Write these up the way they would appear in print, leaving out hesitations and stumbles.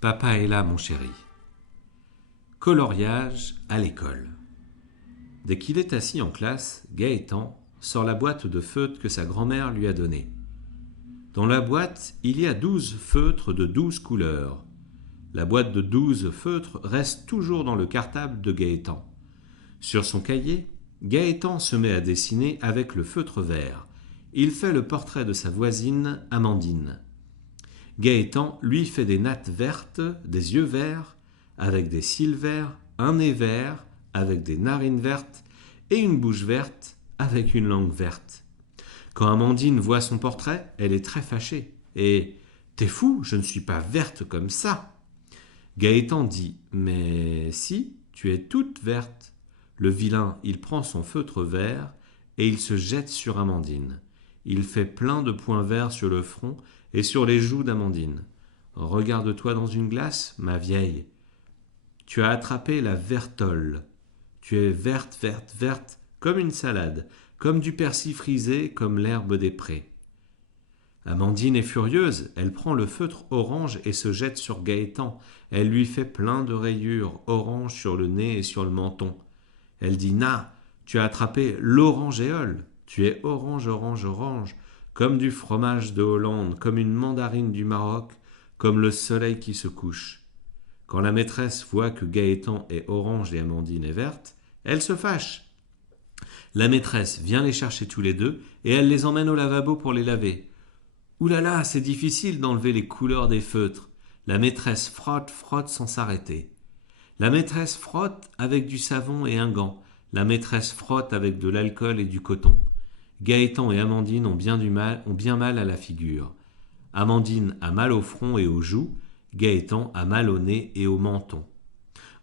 Papa est là, mon chéri. Coloriage à l'école. Dès qu'il est assis en classe, Gaëtan sort la boîte de feutres que sa grand-mère lui a donnée. Dans la boîte, il y a 12 feutres de 12 couleurs. La boîte de 12 feutres reste toujours dans le cartable de Gaëtan. Sur son cahier, Gaëtan se met à dessiner avec le feutre vert. Il fait le portrait de sa voisine, Amandine. Gaëtan lui fait des nattes vertes, des yeux verts, avec des cils verts, un nez vert, avec des narines vertes, et une bouche verte, avec une langue verte. Quand Amandine voit son portrait, elle est très fâchée. Et « T'es fou, je ne suis pas verte comme ça !» Gaëtan dit « Mais si, tu es toute verte !» Le vilain, il prend son feutre vert et il se jette sur Amandine. Il fait plein de points verts sur le front et sur les joues d'Amandine. « Regarde-toi dans une glace, ma vieille. Tu as attrapé la vertole. Tu es verte, verte, verte, comme une salade, comme du persil frisé, comme l'herbe des prés. » Amandine est furieuse, elle prend le feutre orange et se jette sur Gaëtan. Elle lui fait plein de rayures orange sur le nez et sur le menton. Elle dit « Na, tu as attrapé l'orangéole. Tu es orange, orange, orange, comme du fromage de Hollande, comme une mandarine du Maroc, comme le soleil qui se couche. » Quand la maîtresse voit que Gaëtan est orange et Amandine est verte, elle se fâche. La maîtresse vient les chercher tous les deux et elle les emmène au lavabo pour les laver. « Ouh là là, c'est difficile d'enlever les couleurs des feutres. » La maîtresse frotte, frotte sans s'arrêter. La maîtresse frotte avec du savon et un gant. La maîtresse frotte avec de l'alcool et du coton. Gaëtan et Amandine ont bien mal à la figure. Amandine a mal au front et aux joues. Gaëtan a mal au nez et au menton.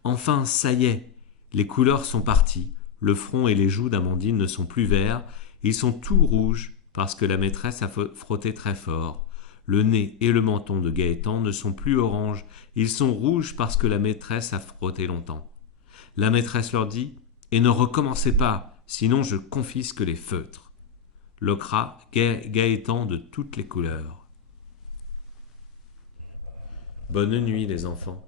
Enfin, ça y est, les couleurs sont parties. Le front et les joues d'Amandine ne sont plus verts. Ils sont tout rouges parce que la maîtresse a frotté très fort. Le nez et le menton de Gaëtan ne sont plus oranges. Ils sont rouges parce que la maîtresse a frotté longtemps. La maîtresse leur dit « Et ne recommencez pas, sinon je confisque les feutres. » L'ocra, Gaëtan de toutes les couleurs. Bonne nuit les enfants.